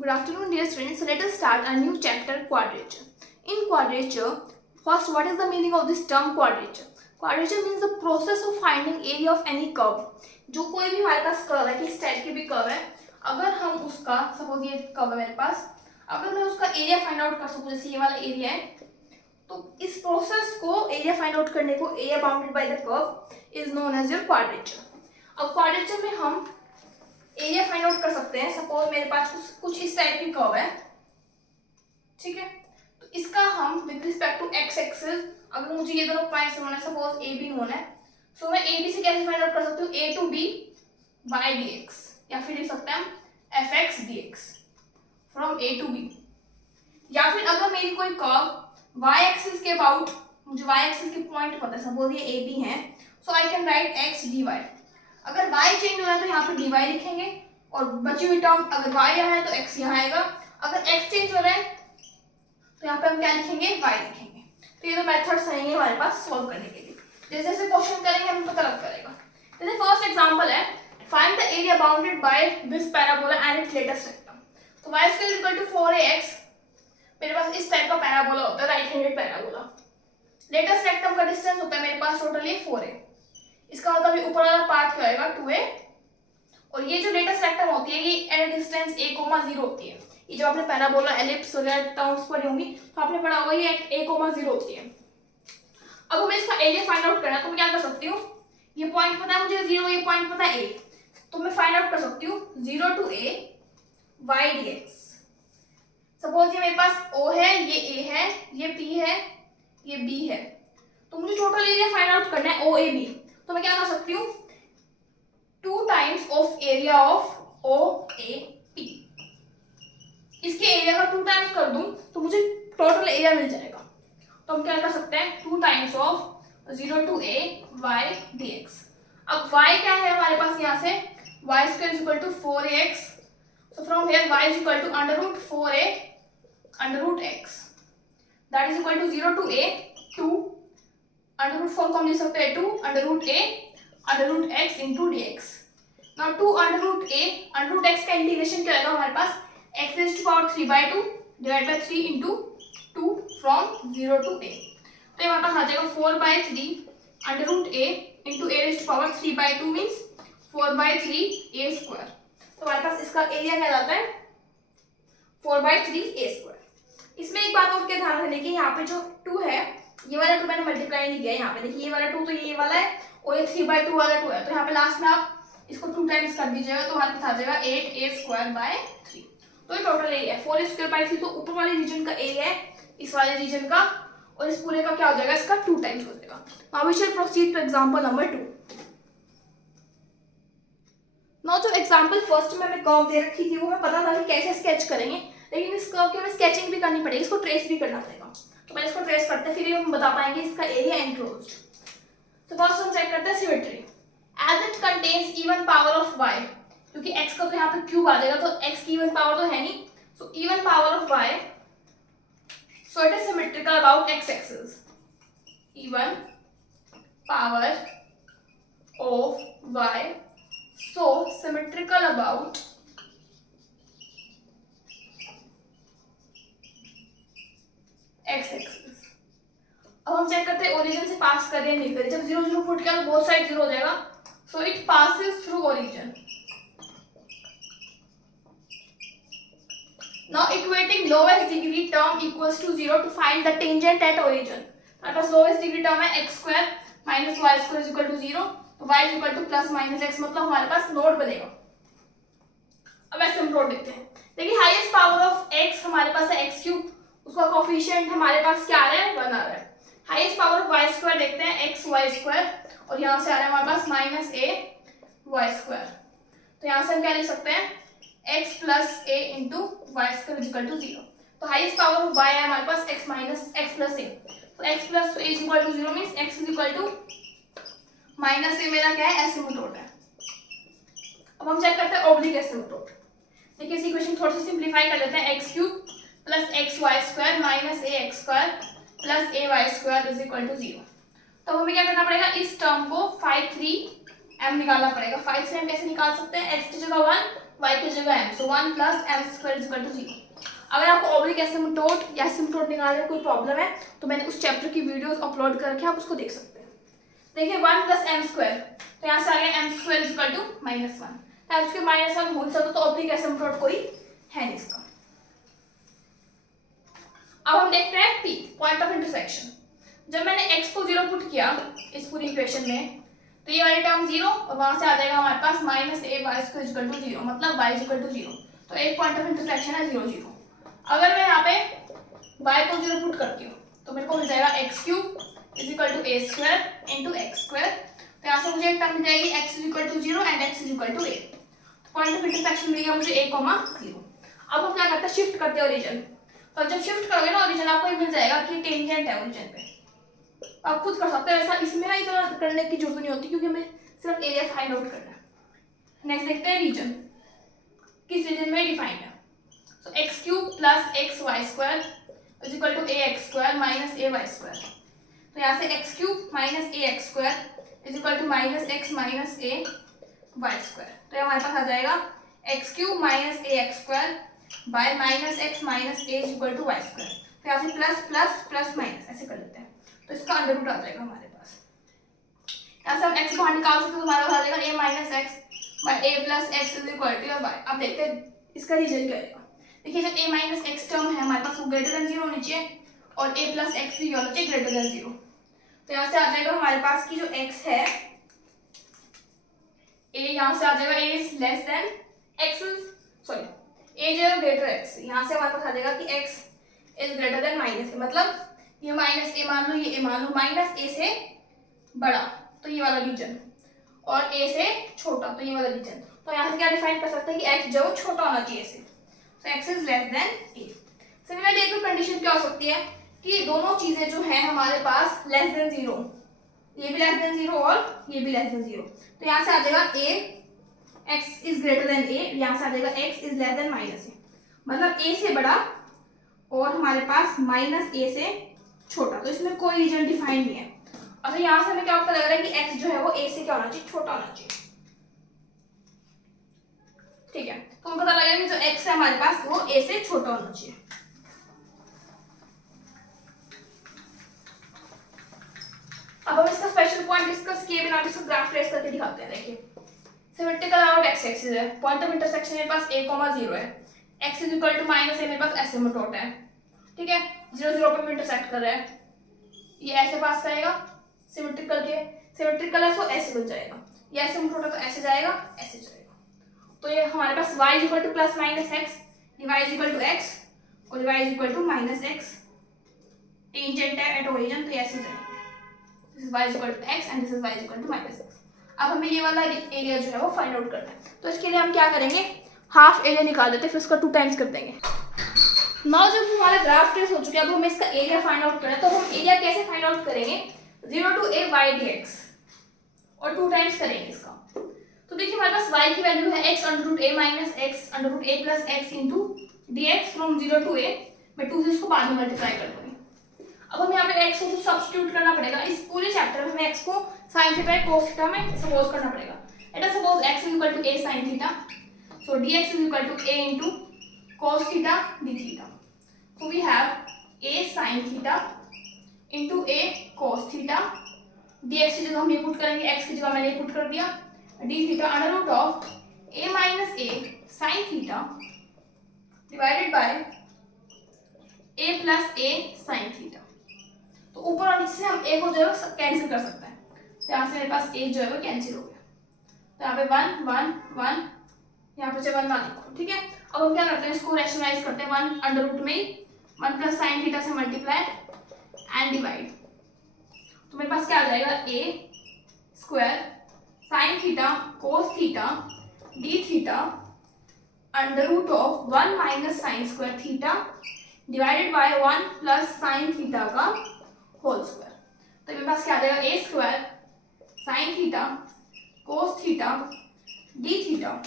Good afternoon, dear students. So let us start a new chapter, quadrature. In quadrature, first, what is the meaning of this term quadrature? Quadrature means the process of finding area of any curve. जो कोई भी हमारे पास curve है, किस type की भी curve है, अगर हम उसका सपोज ये कर्व है मेरे पास, अगर मैं उसका एरिया फाइंड आउट कर सकूं, जैसे ये वाला एरिया है, तो इस प्रोसेस को एरिया फाइंड आउट करने को area bounded by the curve is known as your quadrature. अब क्वाड्रेचर में हम एरिया फाइंड आउट कर सकते हैं. सपोज मेरे पास कुछ इस टाइप की कर्व है, ठीक है, तो इसका हम with respect to X axis, अगर मुझे ये दोनों पॉइंट्स नोन है, सपोज ए बी नोन है, सो मैं ए बी से कैसे फाइंड आउट कर सकती हूँ, a to b y d x, या फिर लिख सकते हैं हम f x d x from a to b. या फिर अगर मेरी कोई कर्व वाई एक्सिस के अबाउट, मुझे वाई एक्सिस के पॉइंट पता है, सपोज ये ए बी है, so I can write x d y. अगर y चेंज हो रहा है तो यहाँ पे dy लिखेंगे, और बची हुई टर्म अगर y यहाँ है तो x यहाँ आएगा. अगर x चेंज हो रहा है तो यहाँ पे हम क्या लिखेंगे, y लिखेंगे. तो ये तो मेथड्स रहेंगे हमारे पास सॉल्व करने के लिए. जैसे जैसे क्वेश्चन करेंगे हमें पता लग करेगा. जैसे फर्स्ट एग्जांपल है, find the area bounded by this parabola and its latest rectum. तो y is equal to 4ax. मेरे पास इस टाइप का पैराबोला होता है, right handed parabola. Latest rectum का डिस्टेंस होता है मेरे पास टोटली 4a. इसका मतलब ये ऊपर वाला पार्ट क्या होगा, 2a, और ये जो लेटेस्ट रेक्टम होती है ये एट डिस्टेंस a, 0 होती है. ये जब आपने पैराबोला, एलिप्स वगैरह टर्म्स पढ़ी होंगी तो आपने पढ़ा होगा ये a, 0 होती है. अब हमें इसका एरिया फाइंड आउट करना है, तो मैं क्या कर सकती हूँ, ये पॉइंट पता है मुझे 0, ये पॉइंट पता है a, तो मैं फाइंड आउट कर सकती हूँ 0 to a y dx. Suppose ये मेरे पास o है, ये a है, ये p है, ये b है, तो मुझे टोटल एरिया फाइंड आउट करना है OAB. तो मैं क्या कर सकती हूँ, 2 times of area of OAP. इसके एरिया का 2 टाइम्स कर दूं तो मुझे टोटल एरिया मिल जाएगा. तो हम क्या कर सकते हैं, 2 times of 0 to a y dx. अब y क्या है हमारे पास, यहाँ से y square is equal to 4ax. So from here y is equal to under root 4a under root x, that is equal to 0 to a 2 under root form को हम लिख सकते हैं 2 under root a under root x into dx. Now 2 under root a under root x का integration क्या आएगा हमारे पास, x raise to power 3/2 divide by 3 into 2 from 0 to a. तो ये हमारे पास आ जाएगा 4/3 under root a into a raise to power 3/2 means 4/3 a square. तो हमारे पास इसका एरिया क्या जाता है, 4/3 a स्क्वायर. इसमें एक बात और क्या ध्यान रखने की, यहाँ पे जो 2 है, ये वाला 2 मैंने मल्टीप्लाई नहीं किया है. यहाँ पे देखिए ये वाला 2 तो ये वाला है, और ये 3/2 वाला 2 है, तो यहाँ पे लास्ट में आप इसको 2 टाइम्स कर दीजिएगा तो हमारे पास आ जाएगा 8a स्क्वायर बाय 3. तो ये टोटल एरिया है 4 स्क्वायर बाय 3. तो ऊपर वाले रीजन का एरिया है इस वाले रीजन का, और इस पूरे का क्या हो जाएगा, इसका 2 टाइम्स हो जाएगा. Now we shall proceed to example number 2. Now जो एग्जांपल फर्स्ट में हमें कर्व दे रखी थी वो हमें पता था कि कैसे स्केच करेंगे, लेकिन इस कर्व की हमें स्केचिंग भी करनी पड़ेगी, इसको ट्रेस भी करना पड़ेगा. तो पहले इसको ट्रेस करते हैं, फिर हम बता पाएंगे इसका एरिया एनक्लोज्ड. तो फर्स्ट हम चेक करते हैं symmetry. As it contains even power of y, क्योंकि x का तो यहाँ पे क्यूब आ जाएगा, तो x की इवन पावर तो है नहीं, so even power of y, so it is symmetrical about x axis. Even power of y, so symmetrical about x axis. अब हम चेक करते हैं ओरिजिन से पास कर रहे हैं नहीं कर रहे. जब 0 0 फुट किया तो बोथ साइड 0 हो जाएगा, so it passes through origin. Now equating lowest degree term equals to 0 to find the tangent at origin. हमारे पास लोवेस्ट डिग्री टर्म है x square minus y square is equal to 0, तो y is equal to plus minus x, मतलब हमारे पास node बनेगा. अब ऐसे हम नोड देखते हैं. देखिए हाईएस्ट पावर ऑफ x हमारे पास है x क्यूब, उसका कोफिशिएंट हमारे पास क्या आ रहा है, 1 आ रहा है. Highest power of y square देखते हैं x y स्क्वायर, और यहाँ से आ रहा है हमारे पास माइनस a y स्क्वायर. तो यहाँ से हम क्या लिख सकते हैं, x plus a into Y square is equal to 0. तो हाईएस्ट पावर ऑफ y है हमारे पास x minus x plus a, तो x plus a is equal to 0 means x is equal to minus a मेरा क्या है, एसिम्पटोट है. अब हम चेक करते हैं ऑब्लिक एसिम्पटोट. देखिए इस इक्वेशन थोड़ा सा सिंप्लीफाई कर लेते हैं. x cube plus X Y square minus A X square plus A Y square is equal to 0. तो हमें क्या करना पड़ेगा, इस टर्म को 5 3 m निकालना पड़ेगा. 5 से हम कैसे निकाल सकते हैं, x की जगह 1 y की जगह m, so 1 plus M square is equal to 0। अगर आपको ऑब्लिक एसिम्पटोट या एसिम्पटोट निकालने में कोई प्रॉब्लम है तो मैंने उस चैप्टर की वीडियोस अपलोड कर रखी है, आप उसको देख सकते हैं। देखिए 1 प्लस एम स्क्वायर, तो यहाँ से आ गया M square is equal to -1, M square -1 होल सकता, तो ऑब्लिक एसिम्पटोट कोई है नहीं इसका। अब हम देखते हैं P, पॉइंट ऑफ इंटरसेक्शन। जब मैंने x को 0 पुट किया इस पूरी इक्वेशन में, तो ये वाली टर्म 0 और वहां से आ जाएगा हमारे पास -a y² 0, मतलब y 0। तो एक पॉइंट ऑफ इंटरसेक्शन है 0 0। अगर मैं यहाँ पे y को 0 पुट करती हूँ तो मेरे को मिल जाएगा x³ is equal to a² into x²। तो यहाँ से मुझे एक टर्म मिल जाएगी x is equal to 0 and x is equal to a। Point of intersection मिल गया मुझे a, 0। अब हम क्या करते हैं, शिफ्ट करते हैं ओरिजिन। तो जब शिफ्ट करोगे ना ओरिजिन, आपको ये मिल जाएगा कि टेंजेंट है ओरिजिन पे। आप खुद कर सकते हो ऐसा, इसमें ना इतना करने की जरूरत नहीं होती क्योंकि हमें सिर्फ एरिया फाइंड आउट करना है। नेक्स्ट देखते हैं रीजन, किस रीजन में डिफाइंड है। So x³ plus xy² is equal to ax² minus ay²। तो यहाँ से x³ minus ax² is equal to -x minus ay²। तो ये हमारे पास आ जाएगा x³ minus ax² by -x minus a is equal to y²। तो यहाँ से प्लस प्लस प्लस माइनस ऐसे कर लेते हैं, तो इसका अंडर रूट आ जाएगा हमारे पास। यहाँ से हम x बाहर निकाल सकते हैं, तो हमारा आ जाएगा a minus x by a plus X is equal to y। अब देखते हैं इसका रीजन क्या रहेगा। देखिए जब a माइनस एक्स टर्म है हमारे पास वो ग्रेटर देन 0 होनी चाहिए और a प्लस एक्स भी होना चाहिए ग्रेटर देन 0। तो यहाँ से आ जाएगा हमारे पास की जो x है a, यहाँ से आ जाएगा a is less than x, sorry a जो है ग्रेटर x। यहाँ से हमारे पास आ जाएगा कि x is greater than minus a, मतलब ये माइनस a मान लो, ये a मान लो, माइनस a से बड़ा तो ये वाला रीजन और a से छोटा तो ये वाला रीजन। तो यहाँ से क्या डिफाइन कर सकते हैं कि x जो छोटा होना चाहिए से, तो x is less than a। Similarly एक कंडीशन क्या हो सकती है कि दोनों चीजें जो है हमारे पास लेस देन 0, ये भी लेस देन 0 और ये भी लेस देन 0। तो यहाँ से आ जाएगा a x is greater than a, यहाँ से आ जाएगा x is less than minus a, मतलब a से बड़ा और हमारे पास माइनस a से छोटा। तो इसमें कोई रीजन डिफाइन नहीं है। अच्छा यहाँ से हमें क्या पता लग रहा है कि x जो है वो a से क्या होना चाहिए, छोटा होना चाहिए। ठीक है, तो हमें पता लगा कि जो x है हमारे पास वो a से छोटा होना चाहिए। अब हम इसका स्पेशल पॉइंट डिस्कस किए बिना इसको ग्राफ ट्रेस करके दिखाते हैं। देखिए सिमेट्रिकल अराउंड x एक्सिस है, पॉइंट ऑफ इंटरसेक्शन मेरे पास a, 0 है, x is equal to minus a मेरे पास एसिम्पटोट है। ठीक है, 0 0 पे इंटरसेक्ट कर रहा है, ये ऐसे पास करेगा सिमेट्रिकल के, सिमेट्रिकल है तो ऐसे बन जाएगा, ये एसिम्पटोट है तो ऐसे जाएगा ऐसे जाएगा। तो ये हमारे पास y is equal to plus minus x, y is equal to x और y is equal to minus x, tangent है एट ओरिजिन तो ऐसे जाएगा। This is y is equal to x and this is y is equal to minus x। अब हमें ये वाला area जो है वो फाइंड आउट करना है, तो इसके लिए हम क्या करेंगे, हाफ एरिया निकाल देते हैं, फिर उसका 2 टाइम्स कर देंगे। नाउ जब हमारा ग्राफ ट्रेस हो चुका है, अब हमें इसका एरिया फाइंड आउट करना है। तो हम एरिया कैसे फाइंड आउट करेंगे, 0 to a y dx और 2 टाइम्स करेंगे इसका। तो देखिए हमारे पास y की वैल्यू है x under root a minus x under root a plus x into dx from 0 to a। मैं 2 से इसको बाद में मल्टीप्लाई कर दूंगी। अब हमें यहाँ पे x को सब्स्टिट्यूट करना पड़ेगा। इस पूरे चैप्टर में हमें x को sin थीटा cos थीटा में सपोज करना पड़ेगा। Let us suppose x is equal to a sin theta, so dx is equal to a into cos theta d theta. So we have a sin theta into a cos theta, dx की जगह हम ये put करेंगे, x की जगह मैंने ये put कर दिया, d theta under root of a minus a sin theta divided by a plus a sin theta. तो ऊपर और नीचे से हम a को जो है कैंसिल कर सकते हैं, तो यहाँ से मेरे पास a जो है वो कैंसिल हो गया। तो यहाँ पे 1 1 1, यहाँ पे 1 ना लिखो। ठीक है, अब हम क्या करते हैं, इसको रैशनलाइज करते हैं। 1 अंडर रूट में 1 प्लस साइन थीटा से मल्टीप्लाई एंड डिवाइड, तो मेरे पास क्या आ जाएगा, a square sine theta cos theta D theta under root of 1 minus sine square theta divided by 1 plus sine theta का होल स्क्वायर। तो मेरे पास क्या आ जाएगा, a square sine theta cos theta D theta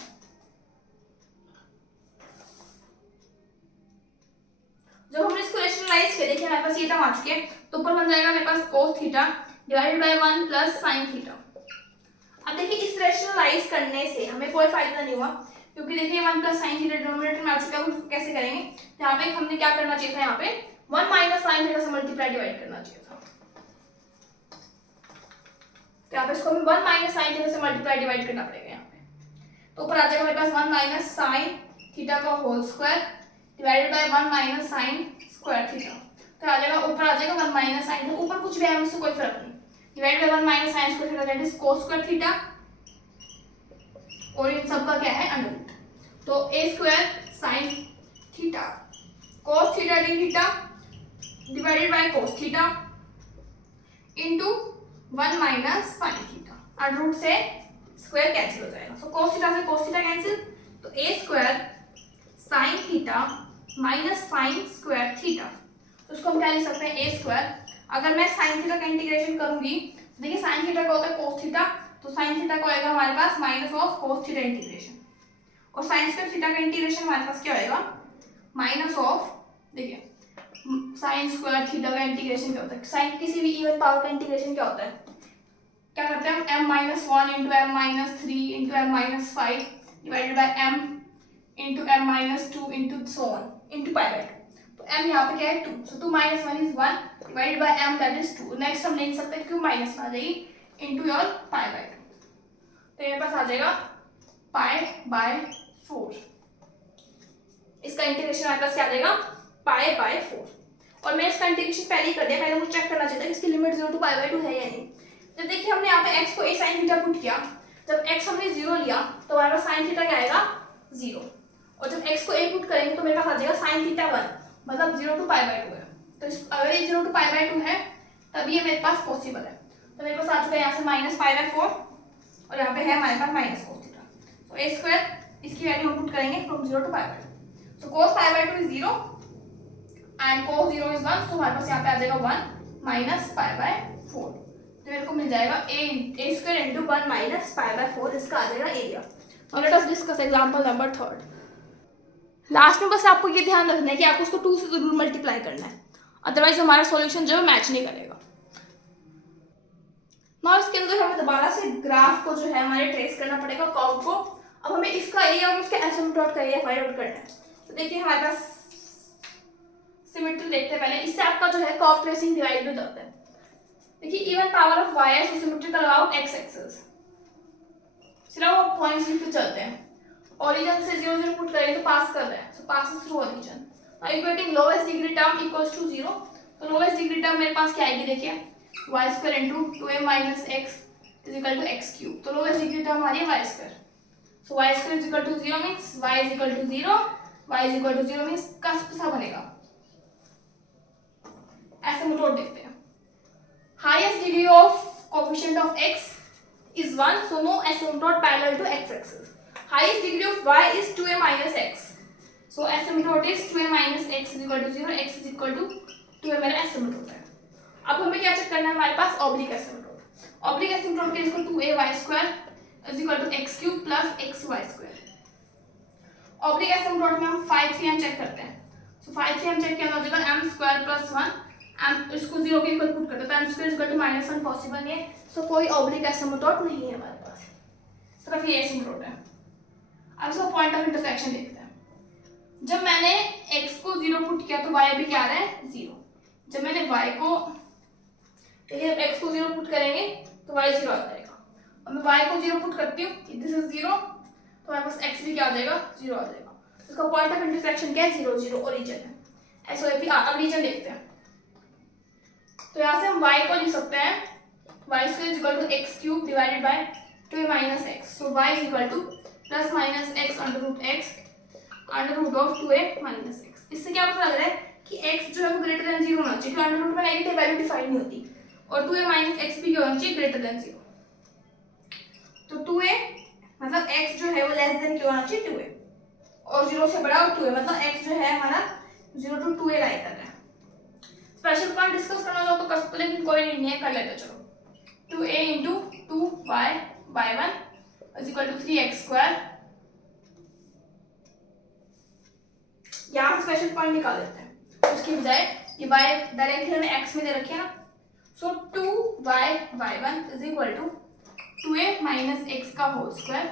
जब हमने इसको रेशनलाइज किया, देखिए हमारे पास ये टर्म आ चुके हैं, तो ऊपर बन जाएगा मेरे पास cos theta divided by 1 plus sin theta. अब देखिए इस रेशनलाइज करने से हमें कोई फायदा नहीं हुआ, क्योंकि देखिए 1 प्लस साइन थीटा डिनोमिनेटर में आ चुका है, उसको कैसे करेंगे, यहाँ पे हमने क्या करना चाहिए था, यहाँ पे 1 माइनस साइन थीटा से मल्टीप्लाई डिवाइड करना चाहिए था। तो यहाँ पे इसको हमें 1 माइनस साइन थीटा से मल्टीप्लाई डिवाइड करना पड़ेगा यहाँ पे। तो ऊपर आ जाएगा हमारे पास 1 माइनस साइन थीटा का whole square divided by 1 minus sine square theta. तो आ जाएगा ऊपर आ जाएगा 1 माइनस साइन, ऊपर कुछ भी है उससे कोई फर्क नहीं, divided by 1 minus sine square theta that is cos square theta, और इन सब का क्या है अंडर रूट। तो a square sine theta cos theta D theta divided by cos theta into 1 minus sine theta, under root से square cancel हो जाएगा। सो कोस थीटा से कोस थीटा कैंसिल, तो a square sine theta minus sine square theta, तो उसको हम क्या लिख सकते हैं a स्क्वायर। अगर मैं साइन थीटा का इंटीग्रेशन करूंगी, देखिए साइन थीटा का होता है कोस थीटा, तो साइन थीटा का होगा हमारे पास minus of cos theta integration, और साइन स्क्वायर थीटा का इंटीग्रेशन हमारे पास क्या होएगा, माइनस ऑफ, देखिए साइन स्क्वायर थीटा का इंटीग्रेशन क्या होता है, साइन किसी भी इवन पावर का इंटीग्रेशन क्या होता है, क्या करते हैं हम m minus 1 into m minus 3 into m minus 5 divided by m into m minus 2 into so on into pi by 2। तो m यहाँ पे क्या है 2, सो 2 minus 1 is 1 divided by m that is 2। Next हम लिख सकते हैं क्यों माइनस में आ जाएगी इंटू योर पाई बाय 2, तो मेरे पास आ जाएगा पाई बाय 4। इसका इंटीग्रेशन हमारे पास क्या आ जाएगा पाई बाय 4, और मैं इसका इंटीग्रेशन पहले ही कर दिया, पहले मुझे चेक करना चाहिए था कि इसकी लिमिट 0 टू पाई बाय 2 है या नहीं। जब देखिए हमने यहाँ पे x को a sin थीटा पुट किया, जब x हमने 0 लिया तो हमारे पास sin थीटा क्या आएगा 0, और जब x को a पुट करेंगे तो मेरे पास आ जाएगा sin थीटा 1, मतलब 0 टू पाई बाय 2 है। तो अगर ये 0 टू पाई बाय 2 है तब ये मेरे पास पॉसिबल है। तो मेरे पास आ चुका है यहाँ से माइनस पाई बाय 4, और यहाँ पे है हमारे पास माइनस कोस थीटा। तो a स्क्वायर इसकी वैल्यू हम पुट करेंगे from 0 to pi by 2, so cos pi by 2 is 0 and cos 0 is 1, so हमारे पास यहाँ पे आ जाएगा 1 माइनस पाई बाय 4। तो मेरे को मिल जाएगा a square into 1 minus pi by 4, इसका आ जाएगा area. Now let us discuss example number 3। Last में बस आपको ये ध्यान रखना है कि आपको उसको 2 से जरूर मल्टीप्लाई करना है, अदरवाइज हमारा सॉल्यूशन जो है मैच नहीं करेगा। नाउ इसके अंदर हमें दोबारा से ग्राफ को जो है हमारे ट्रेस करना पड़ेगा कर्व को। अब हमें इसका एरिया और उसके एसिम्पटोट का एरिया फाइंड आउट करना है। तो देखिए हमारे पास सिमेट्री देखते हैं पहले, इससे आपका जो है कर्व ट्रेसिंग डिवाइड हो जाता है। देखिए इवन पावर ऑफ y है, सो सिमेट्रिकल अबाउट x एक्सिस। चलो वो पॉइंट्स लिखते चलते हैं। ओरिजिन से 0 0 पुट करेंगे तो पास कर रहे हैं, so passes through origin. Now equating lowest degree term equals to 0, तो लोवेस्ट डिग्री टर्म मेरे पास क्या आएगी, देखिए y square into 2a minus x is equal to x cube. तो लोवेस्ट डिग्री टर्म हमारी y square, so y square is equal to 0 means y is equal to 0, y is equal to 0 means कैसा बनेगा, ऐसे method देखते हैं। Highest degree of coefficient of x is 1, so no asymptote parallel to x axis. Highest degree of y is 2a minus x, so asymptote is 2a minus x is equal to 0, x is equal to 2a मेरा asymptote है। अब हमें क्या check करना है, हमारे पास oblique asymptote। Oblique asymptote के इसको 2ay square is equal to x cube plus xy square। Oblique asymptote में हम 5 3m चेक करते हैं, so 5 3m चेक किया हो जाएगा m square plus 1, इसको 0 के इक्वल पुट करते हैं, तो m square equal to -1 possible नहीं है, सो कोई ऑब्लिक एसिम्पटोट नहीं है हमारे पास, सिर्फ ये एसिम्पटोट है। अब इसका पॉइंट ऑफ इंटरसेक्शन देखते हैं। जब मैंने x को 0 पुट किया तो y भी क्या आ रहा है 0। जब मैंने y को, देखिए जब x को 0 पुट करेंगे तो y 0 आ जाएगा, और मैं y को 0 पुट करती हूँ, दिस इज 0, तो हमारे पास x भी क्या आ जाएगा 0 आ जाएगा। इसका पॉइंट ऑफ इंटरसेक्शन क्या है 0 0, ओरिजिन है। एसओपी अब रीजन देखते हैं। तो यहाँ से हम y को लिख सकते हैं y square equal to x cube divided by 2a minus x, so y is equal to plus minus x under root x under root of 2a minus x। इससे क्या पता लग रहा है कि x जो है वो ग्रेटर देन 0 होना चाहिए, क्योंकि अंडर रूट में नेगेटिव वैल्यू डिफाइन नहीं होती, और 2a माइनस x भी क्या होना चाहिए ग्रेटर देन 0। तो 2a मतलब x जो है वो लेस देन क्या होना चाहिए 2a, और 0 से बड़ा और 2a, मतलब x जो है हमारा 0 टू 2a लाई कर रहा है। स्पेशल पॉइंट डिस्कस करना चाहो तो कर सकते, लेकिन कोई नहीं है, कर लेते चलो। 2a into 2y y1 is equal to 3x square, यहाँ से स्पेशल पॉइंट निकाल लेते हैं। उसकी बजाय ये y डायरेक्टली हमें x में दे रखे ना, so 2y y1 is equal to 2a minus x का whole square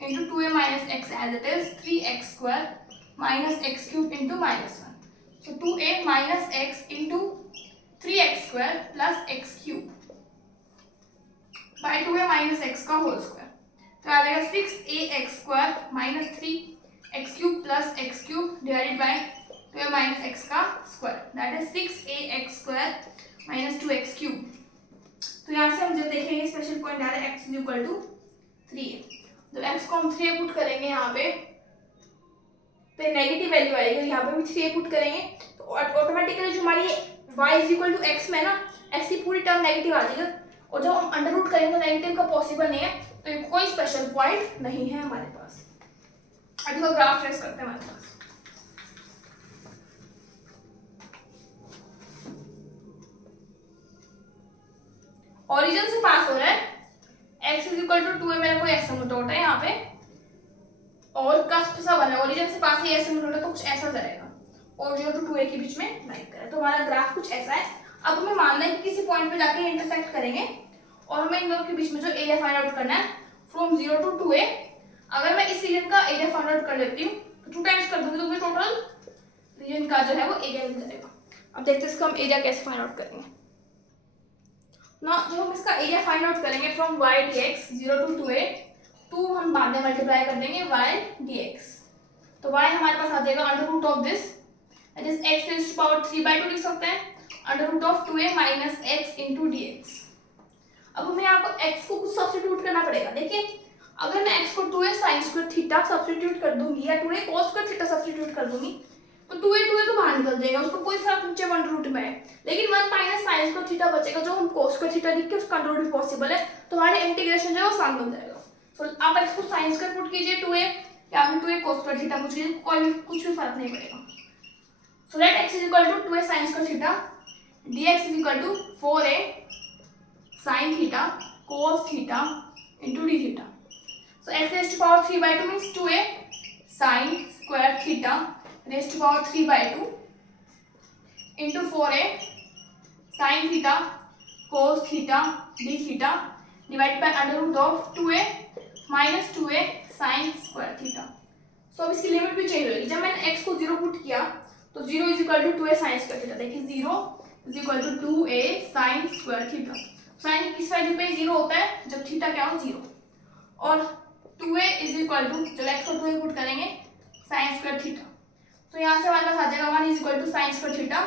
into 2a minus x as it is 3x square minus x cube into minus 1. So 2a minus x into 3x square plus x cube by 2a minus x का whole square, तो आ जाएगा 6ax square minus 3x cube plus x cube divided by 2a minus x का square, that is 6ax square minus 2x cube. तो यहाँ से हम जब देखेंगे स्पेशल पॉइंट आ रहा है x is equal to 3a, तो x को हम 3 पुट करेंगे यहाँ पे तो नेगेटिव वैल्यू आएगी, यहाँ पे भी 3 पुट करेंगे तो ऑटोमेटिकली जो हमारी y is equal to X में ना x की पूरी टर्म नेगेटिव आ जाएगा, और जब हम अंडर रूट करेंगे तो नेगेटिव का पॉसिबल नहीं है, तो ये कोई स्पेशल पॉइंट नहीं है हमारे पास। अब इसका ग्राफ ट्रेस करते हैं हमारे पास। ओरिजिन से पास हो रहा है x is equal to 2a, मेरा कोई एसिम्पटोट है यहाँ पे और कस्प सा बना है, ओरिजिन से पास ही एसिम्पटोट है तो कुछ ऐसा जाएगा और 0 to 2a के बीच में लाइन करें, तो हमारा ग्राफ कुछ ऐसा है। अब हमें मानना है कि किसी पॉइंट पे जाके इंटरसेक्ट करेंगे और हमें इन दोनों के बीच में जो एरिया फाइंड आउट करना है फ्रॉम 0 to 2a। अगर मैं इस रीजन का एरिया फाइंड आउट कर लेती हूँ तो 2 टाइम्स कर दूंगी तो मुझे टोटल रीजन का जो है वो एरिया मिल जाएगा। अब देखते हैं इसका हम एरिया कैसे फाइंड आउट करेंगे ना। जो हम इसका एरिया फाइंड आउट करेंगे from y dx 0 to 2a, 2 हम बाद में मल्टीप्लाई कर देंगे y dx, तो y हमारे पास आ जाएगा under root of this that is x raise to power 3/2 लिख सकते हैं, under root of 2a minus x into dx। अब हमें यहाँ पर x को कुछ सब्स्टिट्यूट करना पड़ेगा। देखिए अगर मैं x को 2a sin square theta substitute कर दूंगी या 2a cos square theta substitute कर दूंगी तो 2a तो बाहर निकल जाएगा, उसको कोई फर्क नहीं चाहे अंडर रूट में है, लेकिन 1 माइनस sin स्क्वायर थीटा बचेगा जो हम cos स्क्वायर थीटा लिख के उसका अंडर रूट भी पॉसिबल है, तो हमारे इंटीग्रेशन जो है वो आसान बन जाएगा। सो आप x को sin स्क्वायर पुट कीजिए 2a या फिर 2a cos square theta put कीजिए, कोई कुछ भी फर्क नहीं पड़ेगा। So let x is equal to 2a sin square theta dx is equal to 4a sin theta cos theta into d theta. So x raised to power 3/2 means 2a sin square theta raised to power 3/2 into 4a sin theta cos theta d theta divided by under root of 2a minus 2a sin square theta। So अब इसकी limit भी change होगी। जब मैंने x को 0 put किया तो 0 is equal to 2a sin square theta, देखिए 0 is equal to 2a sin square theta। Sine किस वैल्यू पे 0 होता है जब थीटा क्या हो 0, और 2a is equal to जब x को 2a पुट करेंगे sin स्क्वायर थीटा, तो यहाँ से हमारे पास आ जाएगा 1 is equal to sin square theta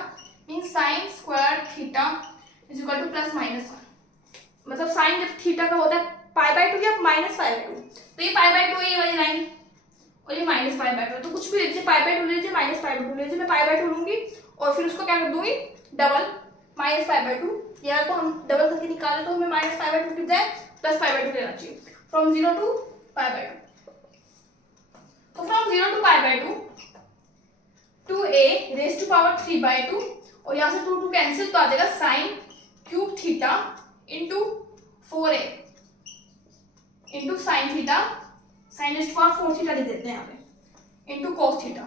means sin square theta is equal to plus minus 1, मतलब साइन जब थीटा का होता है π/2 या -π/2, तो ये π/2 ये वाली लाइन और ये -π/2, तो कुछ भी लीजिए π/2 लीजिए -π/2 लीजिए, मैं π/2 लूंगी और फिर उसको क्या कर दूंगी डबल -π/2, या तो हम डबल करके निकालें तो हमें -π/2 की बजाय +π/2 लेना चाहिए फ्रॉम 0 to π/2। तो from 0 to π/2 2a raise to power 3/2 और यहाँ से 2 कैंसिल, तो आ जाएगा sin cube theta into 4a into sin theta sin raise to power 4 theta लिख देते हैं यहाँ पे into cos theta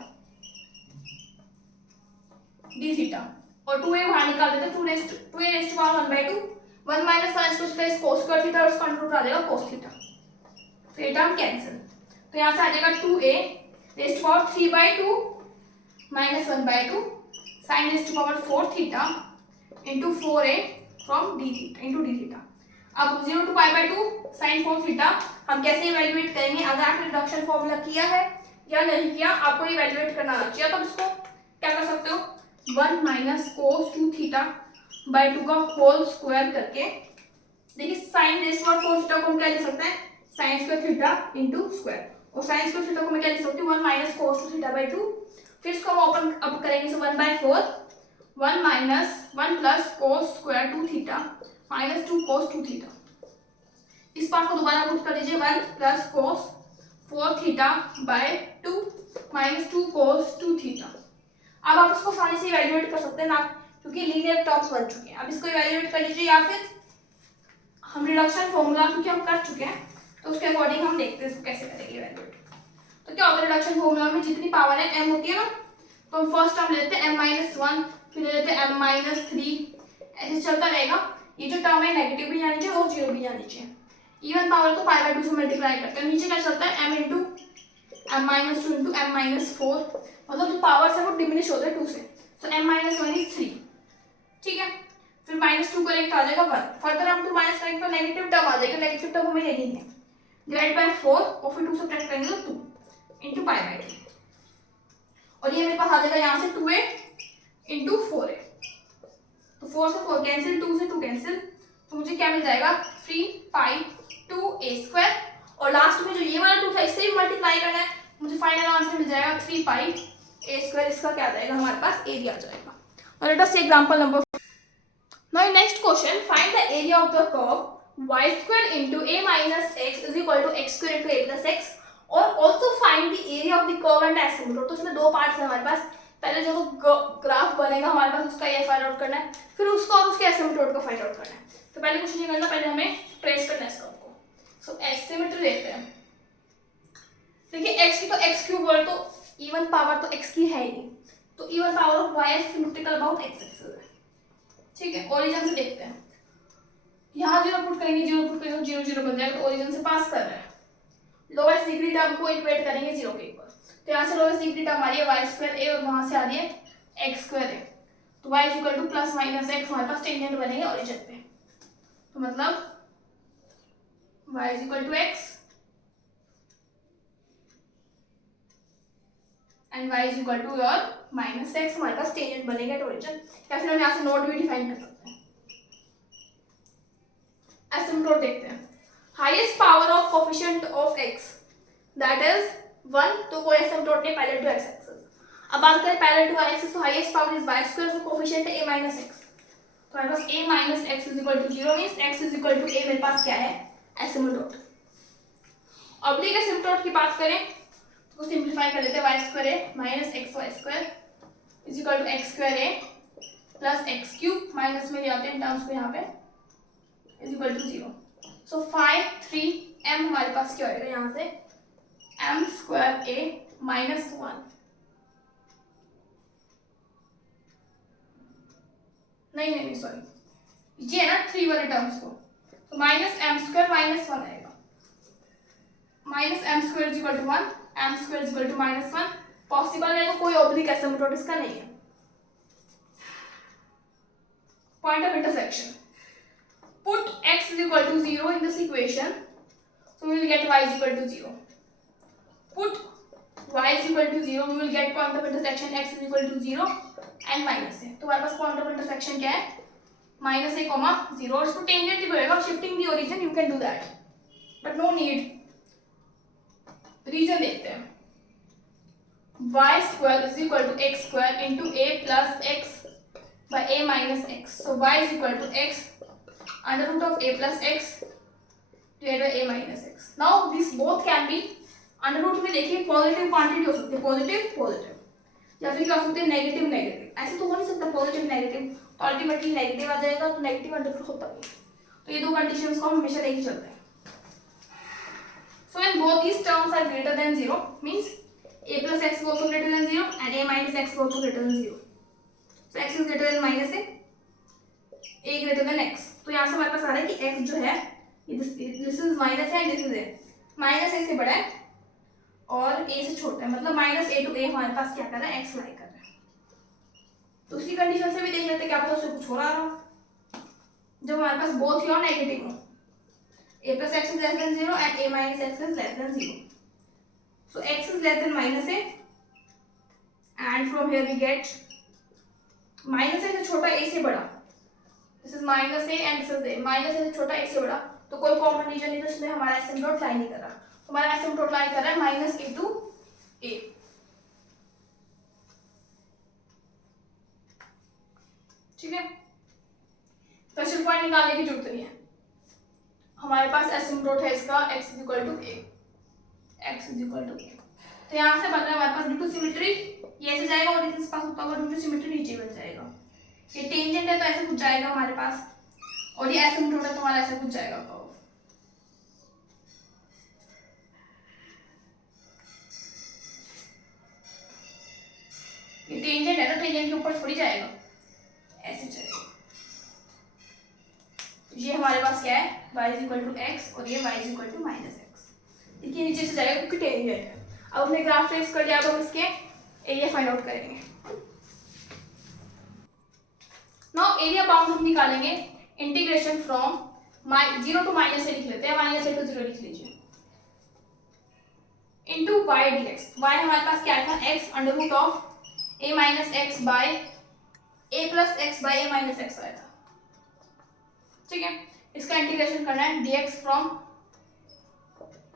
d theta, और 2a बाहर निकाल देते हैं, 2a raise to power 1/2 1 minus sin square theta is cos square theta और उसका अंडर रूट आ जाएगा cos थीटा, तो ये टर्म कैंसिल, तो यहाँ से आ जाएगा 2a raise to power 3/2 minus 1/2 sin raise to power 4 theta into 4a from d theta into d theta. अब 0 to π/2 sin 4 थीटा हम कैसे इवैल्यूएट करेंगे, अगर आपने रिडक्शन फॉर्मूला किया है या नहीं किया आपको इवैल्यूएट करना आना चाहिए, तो इसको क्या कर सकते हो 1 माइनस cos 2 थीटा बाई 2 का होल स्क्वायर करके, देखिए sine raise to power 4 theta को हम क्या लिख सकते हैं sine square theta into square, और साइन स्क्वायर थीटा को मैं क्या लिख सकती हूँ 1 माइनस cos 2 थीटा बाई 2, फिर इसको हम ओपन अब करेंगे सो 1/4 1 minus 1 plus cos square 2 theta minus 2 cos 2 theta, इस पार्ट को दोबारा पुट कर दीजिए 1 plus cos 4 theta by 2 minus 2 cos 2 theta. अब आप इसको आसानी से इवैल्यूएट कर सकते हैं ना, क्योंकि लीनियर टर्म्स बन चुके हैं। अब इसको इवैल्यूएट कर लीजिए या फिर हम रिडक्शन फॉर्मूला क्योंकि हम कर चुके हैं तो उसके अकॉर्डिंग हम देखते हैं इसको कैसे करेंगे इवैल्यूएट। तो क्या होता है रिडक्शन फॉर्मूला में जितनी पावर है m होती है ना, तो हम फर्स्ट टर्म लेते हैं m-1 फिर ले लेते हैं m-3, ऐसे चलता रहेगा। ये जो टर्म है नेगेटिव भी जानी चाहिए और जीरो भी जानी चाहिए। इवन पावर को पाई बाय 2 से मल्टीप्लाई करते हैं, नीचे क्या चलता है m into m minus 2 into m minus 4, मतलब जो पावर्स है वो डिमिनिश होते हैं 2 से, सो m माइनस 1 इज 3, ठीक है। फिर माइनस 2 करेक्ट आ जाएगा 1, फर्दर हम 2 माइनस करेंगे तो नेगेटिव टर्म आ जाएगा, नेगेटिव टर्म हमें लेनी है, डिवाइड बाय 4 और फिर 2 सब्ट्रैक्ट करेंगे तो 2 इंटू पाई बाय 2, और ये मेरे पास आ जाएगा यहाँ से 2a इंटू 4a, तो 4 से 4 कैंसिल, 2 से 2 कैंसिल, तो मुझे क्या मिल जाएगा 3 पाई 2a स्क्वायर, और लास्ट में जो ये वाला 2 था इससे भी मल्टीप्लाई करना है, मुझे फाइनल आंसर मिल जाएगा 3 पाई a स्क्वायर, इसका क्या आ जाएगा हमारे पास एरिया आ जाएगा। और let us see example number, now next question, find the area of the curve y square into a minus x is equal to x square into a plus x, और also find the area of the curve and asymptote. तो इसमें दो parts हैं हमारे पास, पहले जो graph बनेगा हमारे पास उसका ये फाइंड आउट करना है, फिर उसको और उसके एसिम्प्टोट का फाइंड आउट करना है। तो पहले कुछ नहीं करना, पहले हमें ट्रेस करना है इसका को। सो एसिमेट्री लेते हैं, देखिए x की तो x क्यूब बोले तो इवन पावर तो x की है ही नहीं, तो even power of y is symmetrical about x axis, ठीक है। ओरिजिन से देखते हैं, यहाँ 0 पुट करेंगे, 0 पुट करेंगे तो 0 0 बन जाएगा, तो ओरिजिन से पास कर रहे हैं, लोवेस्ट डिग्री टर्म को इक्वेट करेंगे 0 के इक्वल, तो यहाँ से लोवेस्ट डिग्री टर्म आ रही है y स्क्वायर a और वहां से आ रही है x स्क्वायर a, तो y is equal to plus minus x हमारे पास टेंजेंट बनेंगे ओरिजिन पे, तो मतलब y is equal to x and y is equal to your minus x हमारे पास टेंजेंट बनेगा ओरिजिन, या फिर हम यहाँ से नोड भी डिफाइन कर सकते हैं। एसिम्प्टोट देखते हैं, highest power of coefficient of x that is 1, तो कोई एसिम्प्टोट नहीं पैरेलल टू x एक्सिस। अब बात करें पैरेलल टू y एक्सिस, तो highest power is y square, so coefficient है a माइनस x, तो हमारे पास a minus x is equal to 0 means x is equal to a, मेरे पास क्या है एसिम्प्टोट। ऑब्लिक एसिम्प्टोट की बात करें तो सिंपलीफाई कर लेते हैं, y square a minus x y square is equal to x square a plus x cube, minus में ले आते हैं टर्म्स को यहाँ पे, is equal to 0, so 5 3 m हमारे पास क्या होगा यहाँ से m स्क्वायर a माइनस 1, नहीं सॉरी ये है ना 3 वाले टर्म्स को, तो माइनस m स्क्वायर माइनस 1 आएगा, minus m square is equal to 1, m square is equal to minus 1, possible है तो कोई ऑब्लिक एसिम्प्टोट इसका नहीं है। Point of intersection, put x is equal to 0 in this equation, so we will get y is equal to 0. Put y is equal to 0, we will get point of intersection x is equal to 0 and minus a, तो हमारे पास point of intersection क्या है minus a, 0, और इसको tangent ही बोलेगा, shifting the origin you can do that, but no need। Region देखते हैं, y square is equal to x square into a plus x by a minus x, so y is equal to x under root of a plus x divided by a minus x. Now this both can be under root में देखिए positive quantity हो सकती है, positive या फिर क्या हो सकते हैं नेगेटिव नेगेटिव, ऐसे तो हो नहीं सकता पॉजिटिव नेगेटिव, तो अल्टीमेटली नेगेटिव आ जाएगा, तो नेगेटिव अंडर रूट होता नहीं, तो ये दो कंडीशंस को हम हमेशा लेके चलते हैं। So when both these terms are greater than 0 means a plus x is also greater than 0 and a minus x is also greater than 0, so x is greater than minus a greater than x, तो यहाँ से हमारे पास आ रहा है कि x जो है दिस इज माइनस है, this is a, minus a से बड़ा है और a से छोटा है, मतलब माइनस a टू a हमारे पास क्या कर रहा है x लाई कर रहा है। तो उसी कंडीशन से भी देख लेते हैं, क्या पता उससे कुछ हो रहा हो, जब हमारे पास बोथ ही और नेगेटिव हो, a plus x is less than 0 and a minus x is less than 0, so x is less than minus a and from here we get minus a से छोटा a से बड़ा, this is minus a and this is a, minus a से छोटा a से बड़ा, तो कोई कॉमन रीजन नहीं, तो इसमें हमारा एसिम्प्टोट लाई नहीं कर रहा, तो हमारा एसिम्प्टोट लाई कर रहा है माइनस a टू a, ठीक है। स्पेशल पॉइंट निकालने की जरूरत नहीं है, हमारे पास एसिम्प्टोट है इसका x is equal to a, x is equal to a, तो यहाँ से बन रहा है हमारे पास ड्यू टू सिमेट्री, ये ऐसे जाएगा और इस पास होता हुआ ड्यू टू सिमेट्री नीचे बन जाएगा, ये टेंजेंट है तो ऐसे कुछ जाएगा हमारे पास, और ये एसिम्प्टोट है तो हमारा ऐसे कुछ जाएगा कर्व, ये टेंजेंट है तो टेंजेंट के ऊपर थोड़ी जाएगा, ऐसे जाएगा, ये हमारे पास क्या है y is equal to x और ये y is equal to minus x. देखिए नीचे से जाएगा क्योंकि टेंजेंट है। अब हमने ग्राफ ट्रेस कर लिया, अब हम इसके एरिया फाइंड आउट करेंगे। नाउ एरिया बाउंड हम निकालेंगे इंटीग्रेशन फ्रॉम 0 टू माइनस से लिख लेते हैं, माइनस से टू 0 लिख लीजिए, इनटू y dx। y हमारे पास क्या था, x under root of a minus x by a plus x by a minus x आया था। ठीक है, इसका इंटीग्रेशन करना है, dx फ्रॉम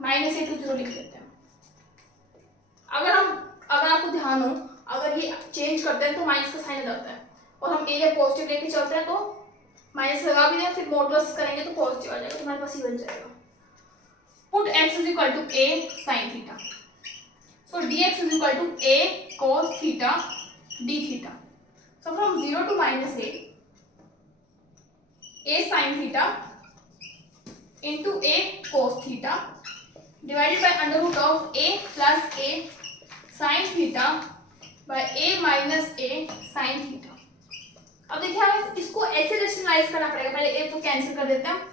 माइनस से टू 0 लिख लेते हैं। अगर आपको ध्यान हो, अगर ये चेंज करते हैं तो माइनस का साइन आता है, और हम एरिया पॉजिटिव लेके चलते हैं तो माइनस लगा भी दें, फिर मॉडुलस करेंगे तो पॉजिटिव आ जाएगा, तो हमारे पास ये बन जाएगा। Put x is equal to a sin theta, so dx is equal to a cos theta d theta. So from 0 to minus a sin theta into a cos थीटा divided by under root of a plus a sin theta by a minus a sin theta. अब देखिए हमें इसको ऐसे rationalise करना पड़ेगा, पहले a को कैंसिल कर देते हैं,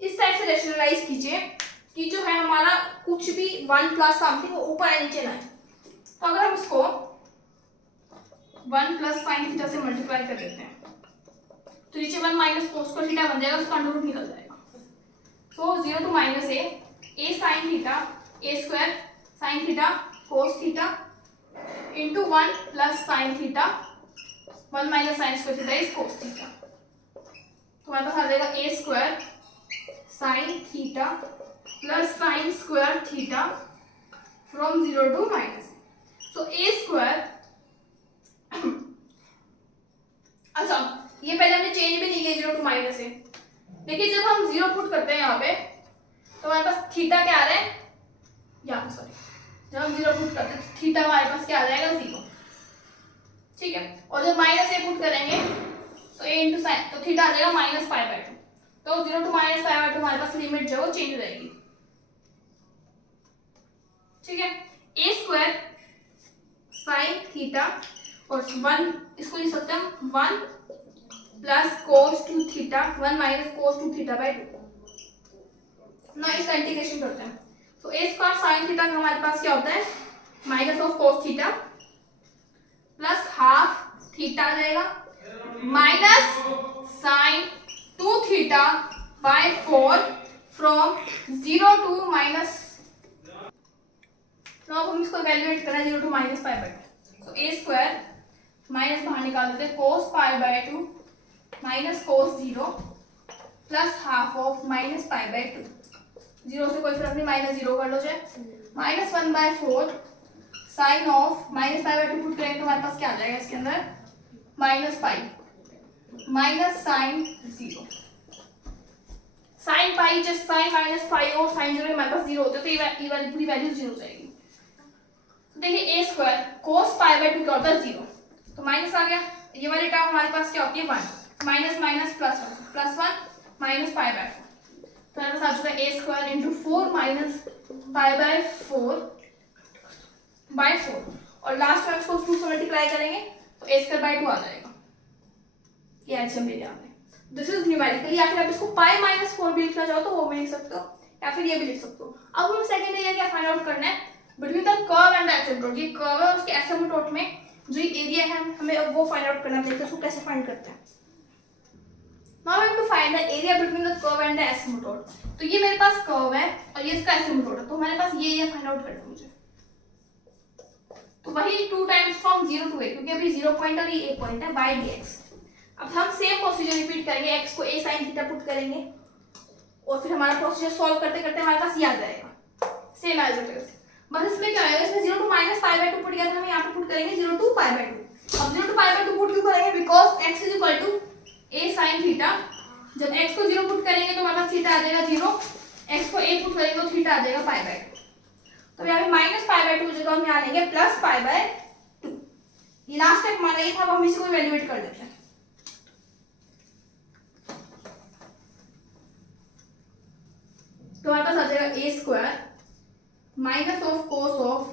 इस टाइप से रेशनलाइज कीजिए कि जो है हमारा कुछ भी 1 प्लस समथिंग वो ऊपर या नीचे ना आए। तो अगर हम इसको 1 प्लस साइन थीटा से मल्टीप्लाई कर देते हैं तो नीचे 1 माइनस कोस का थीटा बन जाएगा, उसका अंडर रूट निकल जाएगा। So 0 to minus a sine theta a square sine theta cos theta into 1 plus sine theta 1 minus sine square theta is cos theta. तो हमारे पास आ जाएगा a square sine theta plus sine square theta from 0 to minus. So a square, अच्छा ये पहले हमने change भी नहीं किया 0 टू माइनस से। देखिए जब हम 0 पुट करते हैं यहाँ पे तो हमारे पास थीटा क्या आ रहा है, यहाँ सॉरी, जब हम 0 पुट करते हैं तो थीटा हमारे पास क्या आ जाएगा 0। ठीक है, और जब माइनस a पुट करेंगे तो a इंटू साइन, तो थीटा आ जाएगा माइनस पाई बाय 2। तो 0 टू माइनस पाई बाय 2 हमारे पास लिमिट जो है वो चेंज हो जाएगी। ठीक है, a स्क्वायर साइन थीटा और 1 इसको लिख सकते हैं 1 plus cos 2 theta 1 minus cos 2 theta bye 2। ना इसका इंटीग्रेशन करते हैं, तो a स्क्वायर साइन थीटा का हमारे पास क्या होता है minus of cos theta plus half theta आ जाएगा minus sine 2 theta by 4 from 0 to minus. Now हम इसको इवैल्यूएट करना है 0 to minus pi by 2। So a square minus बाहर निकाल देते हैं cos pi by 2 minus cos 0 plus half of minus pi by 2। 0 से कोई फर्क नहीं, माइनस 0 कर लो चाहे, minus 1 by 4 sine of minus pi by 2 put करेंगे तो हमारे पास क्या आ जाएगा इसके अंदर minus pi minus sine 0। Sine pi just sine minus pi और साइन 0 हमारे पास 0 होते तो ये वाली पूरी वैल्यू 0 हो जाएगी। देखिए a square cos pi by 2 क्या होता है 0, तो माइनस आ गया, ये वाली टर्म हमारे पास क्या होती है 1 minus minus plus 1 minus pi by 4। तो हमारे पास आ चुका है a square into 4 minus pi by 4 by 4, और लास्ट में इसको 2 से मल्टीप्लाई करेंगे तो a स्क्वायर बाय 2 आ जाएगा। ये एलसीएम ले लिया हमने, दिस इज न्यूमेरिकली, या फिर आप इसको पाई माइनस 4 भी लिखना चाहो तो वो भी लिख सकते हो, या फिर ये भी लिख सकते हो। अब हम सेकंड एरिया क्या फाइंड आउट करना है between the curve and the asymptote. ये कर्व है और उसके एसिम्प्टोट में जो एरिया है हमें अब वो फाइंड आउट करना पड़ेगा, उसको कैसे फाइंड करते हैं। Now we have to find the area between the curve and the asymptote. तो ये मेरे पास कर्व है और ये इसका एसिम्प्टोट है, तो हमारे पास ये एरिया फाइंड आउट करना है मुझे। तो वही 2 टाइम्स फ्रॉम 0 टू a, क्योंकि अभी 0 पॉइंट और ये a पॉइंट है, बाय dx। अब हम सेम प्रोसीजर रिपीट करेंगे, x को a sin थीटा पुट करेंगे और फिर हमारा प्रोसीजर सॉल्व करते करते हमारे पास ये आ जाएगा सेम एज इट इज। बस इसमें क्या होगा, इसमें 0 to minus pi by 2 put किया था, हम यहाँ पे पुट करेंगे 0 टू पाई बाय 2। अब 0 टू पाई बाय 2 पुट क्यों करेंगे, because x is equal to a sin theta. जब x को 0 पुट करेंगे तो हमारे पास थीटा आ जाएगा 0, x को a पुट करेंगे तो थीटा आ जाएगा पाई बाय 2। तो यहाँ पे माइनस पाई बाय 2 जगह हम यहाँ लेंगे प्लस पाई बाय 2। ये लास्ट स्टेप हमारा ये था, अब हम इसी को इवैल्यूएट कर देते हैं। तो हमारे पास आ जाएगा a square minus of cos of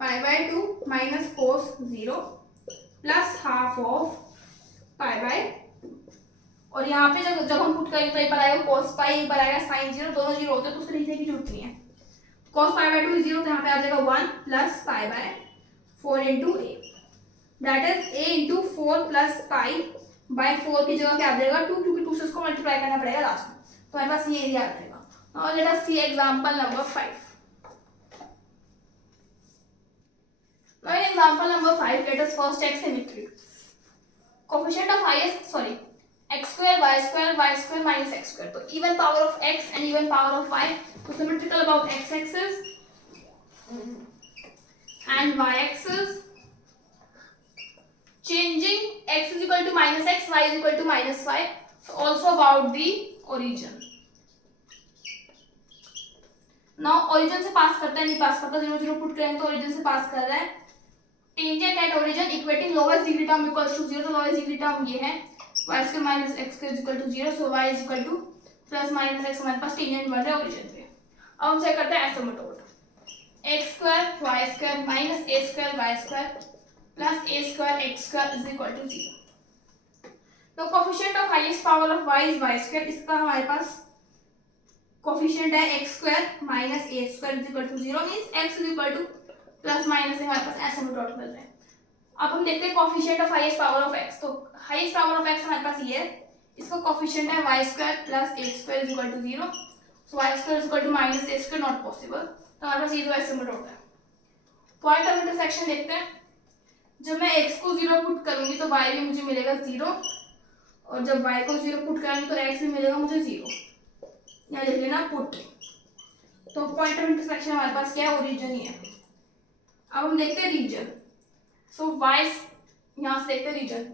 pi by 2 minus cos 0 plus half of pi by, और यहाँ पे जब हम पुट करेंगे तो एक बार आएगा cos पाई, एक बार आएगा sin 0, दोनों 0 होते हैं तो उसको लिखने की जरूरत नहीं है। cos पाई बाय 2 is 0, तो यहाँ पे आ जाएगा 1 plus pi by 4 into A, that is a into 4 plus pi by 4 की जगह क्या आ जाएगा 2, क्योंकि 2 से उसको मल्टीप्लाई करना पड़ेगा लास्ट में, तो हमारे पास ये एरिया आ जाएगा। Now let us see example number 5। Now in example number 5, let us first check symmetry. Coefficient of highest, x square minus x square. So even power of x and even power of y. So symmetrical about x axis and y axis. Changing x is equal to minus x, y is equal to minus y. So also about the origin. Now origin से पास करता है, नहीं पास करता, 0 0 put करेंगे तो origin से पास कर रहा है। Tangent at origin equating lowest degree term equals to 0, तो लोवेस्ट डिग्री टर्म ये है y square minus x square is equal to 0, so y is equal to plus minus x, हमारे पास टेंजेंट बन रहा है ओरिजिन पे। अब हम चेक करते हैं asymptote, x square y square minus a square y square plus a square x square is equal to 0। तो coefficient of highest power of y is y square, इसका हमारे पास कोएफिशिएंट है x square minus a square is equal to 0, means x is equal to plus minus से हमारे पास एसिम्पटोट मिल रहा है। अब हम देखते हैं coefficient of highest power of x, तो हाईएस्ट पावर ऑफ x हमारे पास ये है, इसका कोएफिशिएंट है y square plus a square is equal to 0, so y square is equal to minus a square, not possible, तो हमारे पास ये दो एसिम्पटोट है। पॉइंट ऑफ इंटरसेक्शन देखते हैं, जब मैं x को 0 पुट करूंगी तो y भी मुझे मिलेगा 0, और जब y को 0 पुट करूंगी तो x भी मिलेगा मुझे 0, यहाँ लिख लेना पुट। तो पॉइंट ऑफ इंटरसेक्शन हमारे पास क्या है, ओरिजिन ही है। अब हम देखते हैं रीजन, सो y यहाँ से देखते हैं रीजन,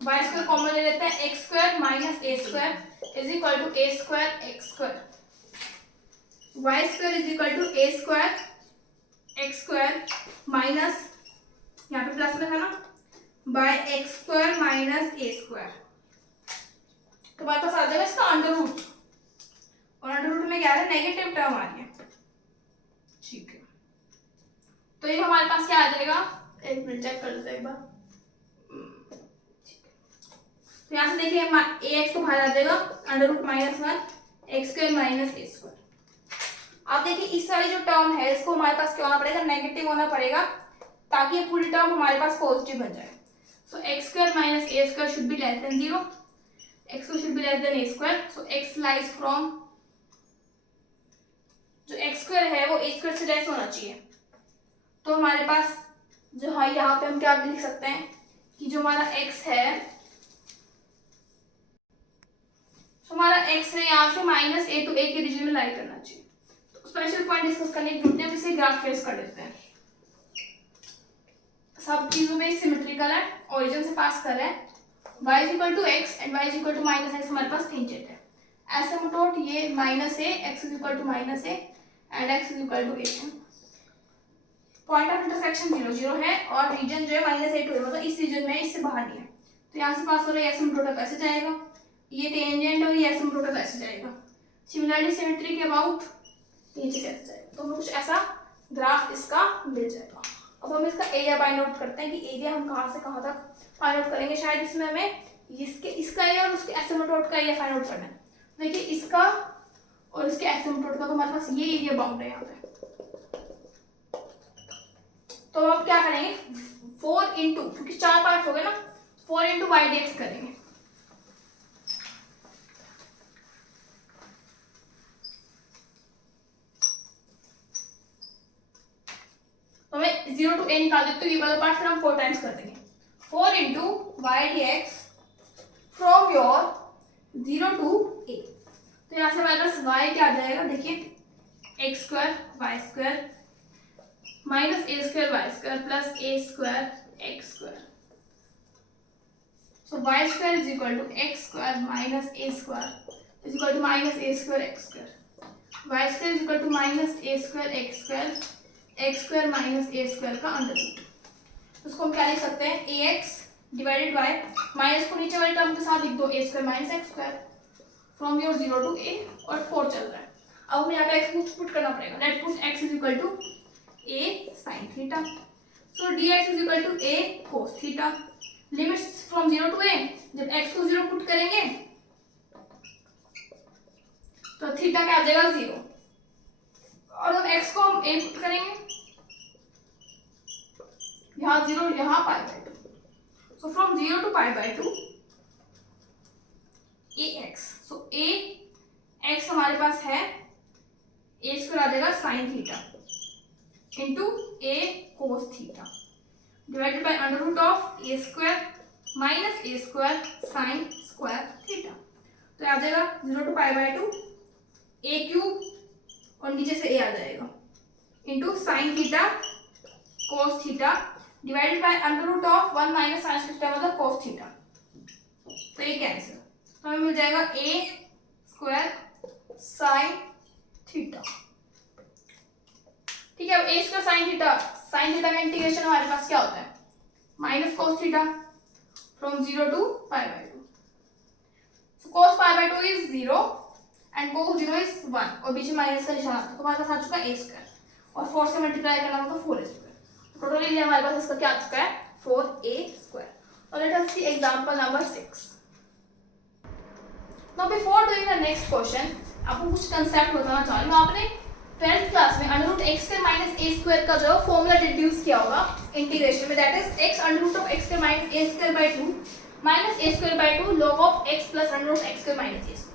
y स्क्वायर कॉमन ले लेते हैं, x square minus a square is equal to a square x square, y square is equal to a square x square minus, यहाँ पे प्लस लिखा ना, by x square minus a square, तो हमारे पास आ जाएगा इसका अंडर रूट, और अंडर रूट में क्या है, नेगेटिव टर्म आ रही है, ठीक है। तो ये हमारे पास क्या आ जाएगा, एक मिनट चेक कर लेते हैं एक बार, तो यहाँ से देखिए ax तो बाहर आ जाएगा, under root minus 1 x square minus a square. अब देखिए इस वाली जो टर्म है इसको हमारे पास क्या होना पड़ेगा, नेगेटिव होना पड़ेगा, ताकि ये पूरी टर्म हमारे पास पॉजिटिव बन जाए। सो x square minus a square should be less than 0, x square should be less than a square, so x lies from, जो x स्क्वायर है वो a स्क्वायर से लेस होना चाहिए, तो हमारे पास जो है यहाँ पे हम क्या लिख सकते हैं कि जो हमारा x है, तो हमारा x है यहाँ से माइनस a टू a के रीजन में लाई करना चाहिए। तो स्पेशल पॉइंट डिस्कस करने की जरूरत है, इसे ग्राफ ट्रेस कर देते हैं। सब चीजों में सिमेट्रिकल है, ओरिजिन से पास कर रहा है, y is equal to x and y is equal to minus x, हमारे पास टेंजेंट है। एसिम्पटोट ये minus a, x is equal to minus a and x is equal to a। Point of intersection 0 0 है, और reason जो है minus a to, मतलब इस रीजन में, इससे बाहर नहीं है, तो यहाँ से पास हो रहा है, एसिम्पटोट ऐसे जाएगा, ये टेंजेंट और ये एसिम्पटोट ऐसे जाएगा। सिमिलरली सिमेट्री के अबाउट नीचे से ऐसे जाएगा, तो हमें कुछ ऐसा ग्राफ इसका मिल जाएगा। अब हम इसका एरिया फाइंड आउट करते हैं कि एरिया हम कहाँ से कहाँ तक फाइंड आउट करेंगे, शायद इसमें हमें इसका एरिया और उसके एसिम्पटोट का एरिया फाइंड आउट करना है। देखिए इसका और इसके एसिम्पटोट का, तो हमारे पास ये एरिया बाउंड है यहाँ पे, तो अब क्या करेंगे 4 इंटू, क्योंकि 4 पार्ट हो गए ना, 4 इंटू वाई डी एक्स करेंगे। तो मैं 0 टू a निकाल देती हूँ, ये वाला पार्ट फिर हम 4 टाइम्स कर देंगे। 4 into y d x from your 0 to a, तो यहाँ से हमारे पास y क्या आ जाएगा, देखिए x square Y square minus a square Y square plus a square x square, so y square is equal to x square minus a square is equal to minus a square x square, y square is equal to minus a square x square, x square minus a square का under root. उसको हम क्या लिख सकते हैं, ax divided by, minus को नीचे वाली टर्म के साथ लिख दो, a square minus x square from your 0 to a, और 4 चल रहा है। अब हमें यहाँ पे x पुट करना पड़ेगा, let put x is equal to a sin theta, so dx is equal to a cos theta, limits from 0 to a, जब x को 0 पुट करेंगे तो थीटा क्या आ जाएगा 0, और जब x को हम a पुट करेंगे यहाँ 0 यहाँ π/2, so from 0 to π/2 ax, so ax हमारे पास है a स्क्वायर आ जाएगा sine theta into a cos theta divided by under root of a square minus a square sine square theta, तो आ जाएगा 0 टू π/2 a क्यूब और नीचे से a आ जाएगा into sine theta cos theta divided by under root of 1 minus sine theta मतलब cos theta, तो ये कैंसिल, तो हमें मिल जाएगा a स्क्वायर साइन थीटा। ठीक है, अब a स्क्वायर साइन थीटा का इंटीग्रेशन हमारे पास क्या होता है minus cos theta from 0 to π/2, so cos π/2 is 0 and cos 0 is 1 और बीच में माइनस का निशान आता है, तो हमारे पास आ चुका है a स्क्वायर और 4 से मल्टीप्लाई करना होगा 4a स्क्वायर, टोटल एरिया हमारे पास इसका क्या आ चुका है 4a स्क्वायर। और let us see example number 6। Now before doing the next question आपको कुछ कांसेप्ट बताना चाह रही हूँ। आपने 12th क्लास में under root x square minus a square का जो फॉर्मूला डिड्यूस किया होगा इंटीग्रेशन में, that is x under root of x square minus a square by 2 minus a square by 2 log of x plus under root x square minus a square.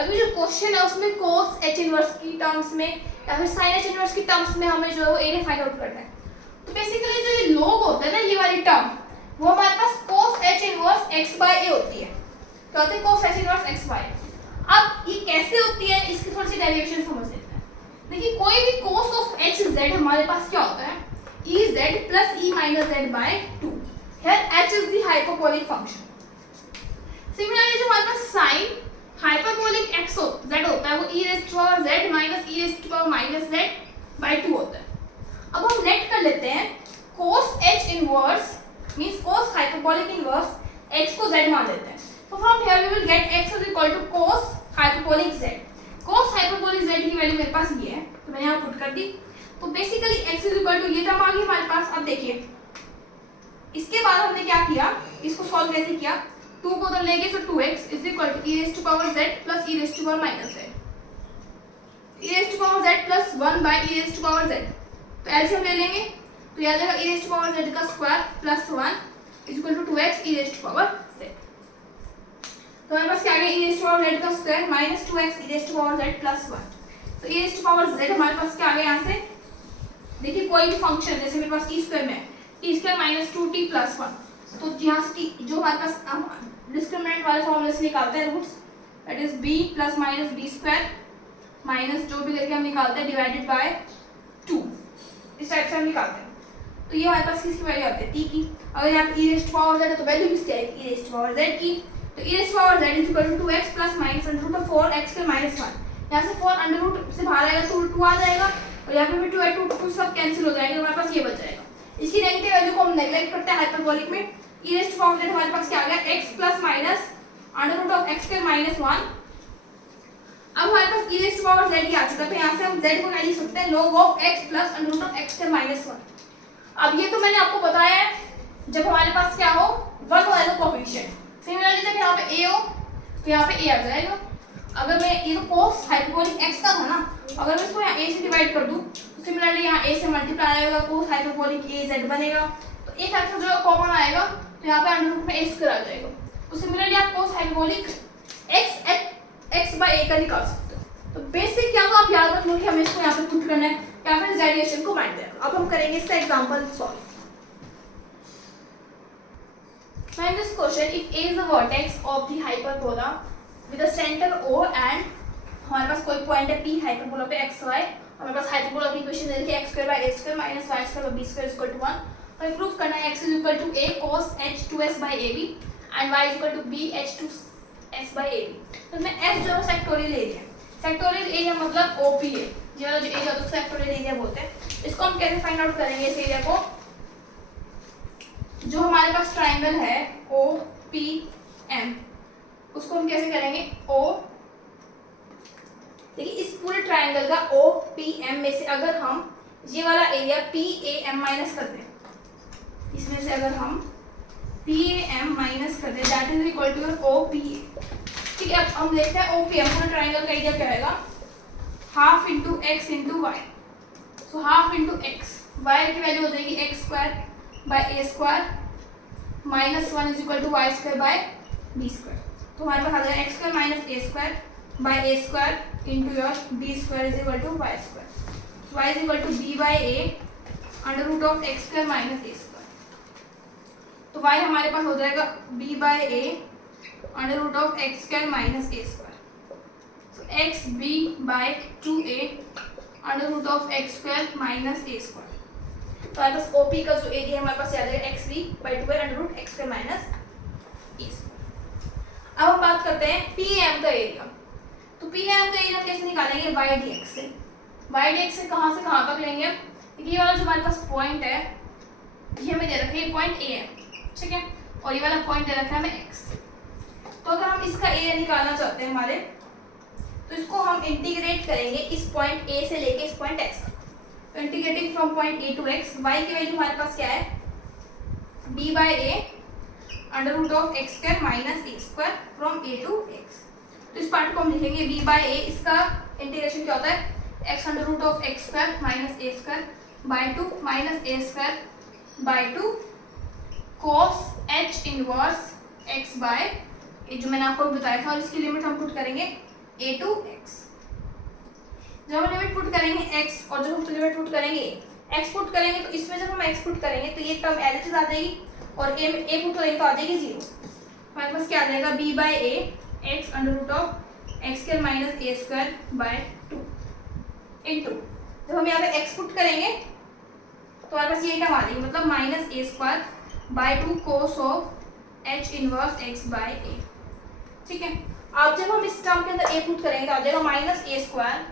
अभी जो question है उसमें cos h inverse की terms में या फिर sin h inverse की terms में हमें जो है वो एरिया फाइंड आउट करना है। तो बेसिकली जो ये log होता है ना, ये वाली टर्म वो हमारे पास cos h inverse x by a होती है, क्या होती है cos h inverse x by. अब ये कैसे होती है इसकी थोड़ी सी डेरिवेशन समझ लेते हैं। देखिए कोई भी cos ऑफ h z हमारे पास क्या होता है ez plus e minus z by 2, here h is the hyperbolic function। Similarly जो हमारे पास sin हाइपरबोलिक x z होता है वो e raised to power z minus e raised to power minus z by 2 होता है। अब हम नेट कर लेते हैं cos h inverse means cos hyperbolic inverse x को z मान लेते हैं, तो from here we will get x is equal to cos hyperbolic z। cos hyperbolic z की वैल्यू मेरे पास ये है, तो मैंने यहाँ पुट कर दी, तो basically x is equal to ये टर्म आ गई हमारे पास। अब देखिए इसके बाद हमने क्या किया, इसको सॉल्व कैसे किया, 2 को उधर ले गए, तो 2x is equal to e raise to power z plus e raise to power minus z, e raise to power z plus 1 by e raise to power z, तो एलसीएम ले लेंगे तो यह आ जाएगा e raise to power z का square plus 1 is equal to 2x e raise to power z। तो हमारे पास क्या आ गया e raise to power z का square minus 2x e raise to power z plus 1, तो e raise to power z हमारे पास क्या आ गया यहाँ से, देखिए कोई भी फंक्शन जैसे मेरे पास e स्क्वायर में है t square minus 2t plus 1, तो यहाँ से t जो हमारे पास डिस्क्रिमिनेंट वाले फॉर्मूले से निकालते हैं roots, that is b plus minus b square minus जो भी करके हम निकालते हैं डिवाइडेड बाय 2, इस टाइप से हम निकालते हैं। तो ये हमारे पास किसकी वैल्यू आती है t की, अगर यहाँ पे e raise to power z है तो वैल्यू किसकी आएगी e raise to power z की, तो e raise to power z is equal to 2x plus minus under root of 4x के माइनस 1, यहाँ से 4 अंडर रूट से बाहर आएगा तो 2 आ जाएगा और यहाँ पे भी 2 है 2 सब कैंसिल हो जाएंगे, हमारे पास ये बच जाएगा। इसकी नेगेटिव वैल्यू को हम नेगलेक्ट करते हैं हाइपरबोलिक में, e raise to power z हमारे पास क्या आ गया x plus minus under root of x के माइनस 1। अब हमारे पास e raise to power z आ चुका है, तो यहाँ से हम z को क्या लिख सकते हैं log of x plus under root of x के माइनस 1। अब ये तो मैंने आपको बताया है जब हमारे पास क्या हो 1 हो एज अ कोएफिशिएंट, सिमिलरली जब यहाँ पे a हो तो यहाँ पे a आ जाएगा। अगर मैं ये तो cos हाइपरबोलिक x का था ना, अगर मैं इसको यहाँ a से डिवाइड कर दूं तो सिमिलरली यहाँ a से मल्टीप्लाई होगा cos हाइपरबोलिक a z बनेगा, तो एक फैक्टर जो कॉमन आएगा तो यहाँ पे अंडर रूट में a स्क्वायर आ जाएगा, तो सिमिलरली आप cos hyperbolic x by a का निकाल सकते हो। तो बेसिक क्या तो आप याद रख लो कि हमें इसको यहाँ पे पुट करना है या फिर इस डेरिवेशन को माइंड रखना। अब हम करेंगे इसका example solve. Now in this question, if a is the vertex of the hyperbola with a center O and हमारे पास कोई पॉइंट है P हाइपरबोला पे x y, हमारे पास हाइपरबोला की इक्वेशन दे रखी है x square by a square minus y square by b square is equal to 1, हमें prove करना है x is equal to a cos h 2s by ab and y is equal to b h 2s by ab। तो मैं f जो है sectorial area, sectorial area मतलब OP है, ये वाला जो एरिया होता है सेक्टोरियल एरिया बोलते हैं। इसको हम कैसे फाइंड आउट करेंगे इस एरिया को, जो हमारे पास ट्राइंगल है OPM उसको हम कैसे करेंगे O, देखिए इस पूरे ट्राइंगल का OPM में से अगर हम ये वाला एरिया PAM माइनस कर दें, इसमें से अगर हम PAM माइनस कर दे that is equal to your OPA। ठीक है, अब हम देखते हैं OPM पूरे ट्राइंगल का एरिया क्या आएगा, half into X into Y. So half into X, Y की वैल्यू हो जाएगी X square by A square minus 1 is equal to Y square by B square. तो हमारे पास आ जाएगा X square minus A square by A square into your B square is equal to Y square. Y is equal to B by A under root of x square minus A square. तो Y हमारे पास हो जाएगा B by A under root of x square minus A square. So X B by 2a under root of x square minus A square. तो हमारे पास OP का जो area है हमारे पास आ जाएगा X B by 2a under root X square minus A square. अब हम बात करते हैं PM का एरिया। तो PM का एरिया कैसे निकालेंगे, वाई डी एक्स से। वाई डी एक्स से कहाँ तक लेंगे, ये वाला जो हमारे पास पॉइंट है ये हमें दे रखा है पॉइंट A है, ठीक है, और ये वाला पॉइंट दे रखा है हमें x। तो अगर हम इसका एरिया निकालना चाहते हैं हमारे, तो इसको हम इंटीग्रेट करेंगे इस पॉइंट A से लेके इस पॉइंट x तक। तो integrating from point A to x, y की वैल्यू हमारे पास क्या है, b by A under root of x square minus A square from A to x। तो इस पार्ट को हम लिखेंगे b बाई ए, इसका इंटीग्रेशन क्या होता है, x under root of x square minus A square by 2 minus A square by 2 cos h inverse x by a, जो मैंने आपको बताया था, और इसकी लिमिट हम पुट करेंगे a टू x। जब हम लिमिट पुट करेंगे x और जब हम लिमिट पुट करेंगे x पुट करेंगे, तो इसमें जब हम x पुट करेंगे तो ये टर्म एज इट इज आ जाएगी, और a पुट करेंगे तो आ जाएगी 0। हमारे पास क्या आ जाएगा, b by A X under root of x square minus A square by 2 into, जब हम यहाँ पे x पुट करेंगे तो हमारे पास ये टर्म आ जाएगी, मतलब minus A square by 2 cos of h inverse x by a। ठीक है, अब जब हम इस टर्म के अंदर a पुट करेंगे तो आ जाएगा minus A square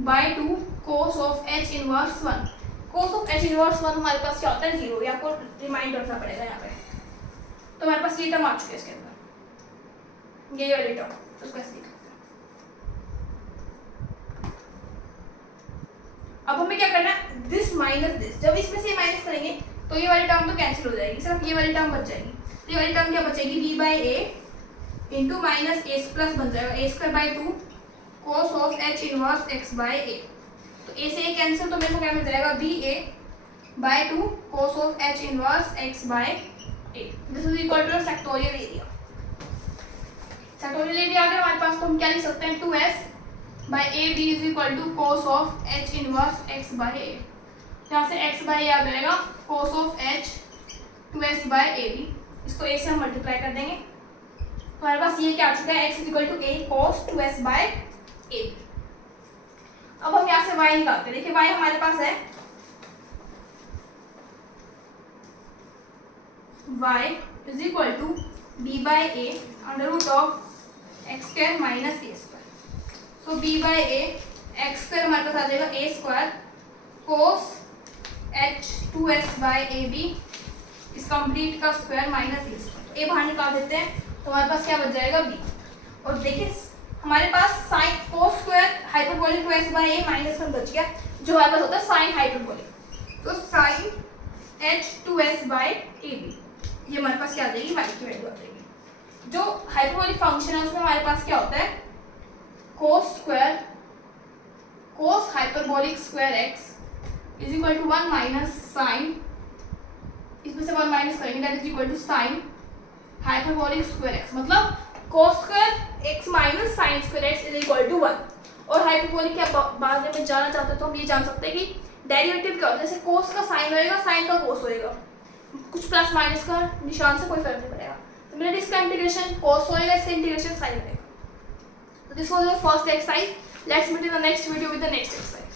by 2 cos of h inverse 1। Cos of h inverse 1 हमारे पास क्या होता है, 0। ये आपको रिमाइंड रखना पड़ेगा यहाँ पे। तो हमारे पास ये टर्म आ चुकी है इसके अंदर, ये वाली टर्म, उसको ऐसे लिखते हैं। अब हमें क्या करना है, दिस माइनस दिस, जब इसमें से माइनस करेंगे तो ये वाली टर्म तो कैंसिल हो जाएगी, सिर्फ ये वाली टर्म बच जाएगी। तो ये वाली टर्म क्या बचेगी, b by a into minus a plus बन जाएगा a square by 2 cos of h inverse x by a. तो a से a कैंसिल, तो मेरे को क्या मिल जाएगा, b a by 2 cos of h inverse x by a. This is equal to factorial area. Factorial area आ गया हमारे पास, तो हम क्या लिख सकते हैं, 2s by A b is equal to cos of h inverse x by a. यहाँ से x बाई ए आ जाएगा cos of h 2s by A b, इसको a से हम मल्टीप्लाई कर देंगे। तो हमारे पास ये क्या आ चुका है, x is equal to a cos 2s by a. अब हम यहाँ से y निकालते हैं। देखिए y हमारे पास है y is equal to b by A under root of x square minus A square. So b by A X square हमारे पास आ जाएगा a square cos h 2s by A B इस कंप्लीट का square minus A square. a बाहर निकाल देते हैं तो हमारे पास क्या बच जाएगा, b। और देखिए हमारे पास sine cos square hyperbolic 2s by a minus 1 बच गया, जो हमारे पास होता है साइन हाइपरबोलिक। तो sine h 2s by A b, ये हमारे पास क्या आ जाएगी, y की वैल्यू आ जाएगी। जो हाइपरबोलिक फंक्शन है उसमें हमारे पास क्या होता है, cos square cos hyperbolic square x is equal to 1 minus sine, इसमें से 1 माइनस करेंगे that is equal to sine hyperbolic square x, मतलब cos square x minus sine square x is equal to 1। और हाइपरबोलिक के बारे में जानना चाहते हैं तो हम ये जान सकते हैं कि डेरिवेटिव क्या होता है, जैसे कोस का साइन होएगा, साइन का कोस होएगा, कुछ प्लस माइनस का निशान से कोई फर्क नहीं पड़ेगा। तो मेरा इसका इंटीग्रेशन कोस होएगा, इसका इंटीग्रेशन साइन होएगा। तो this was your first exercise. Let's meet in the next video with the next exercise.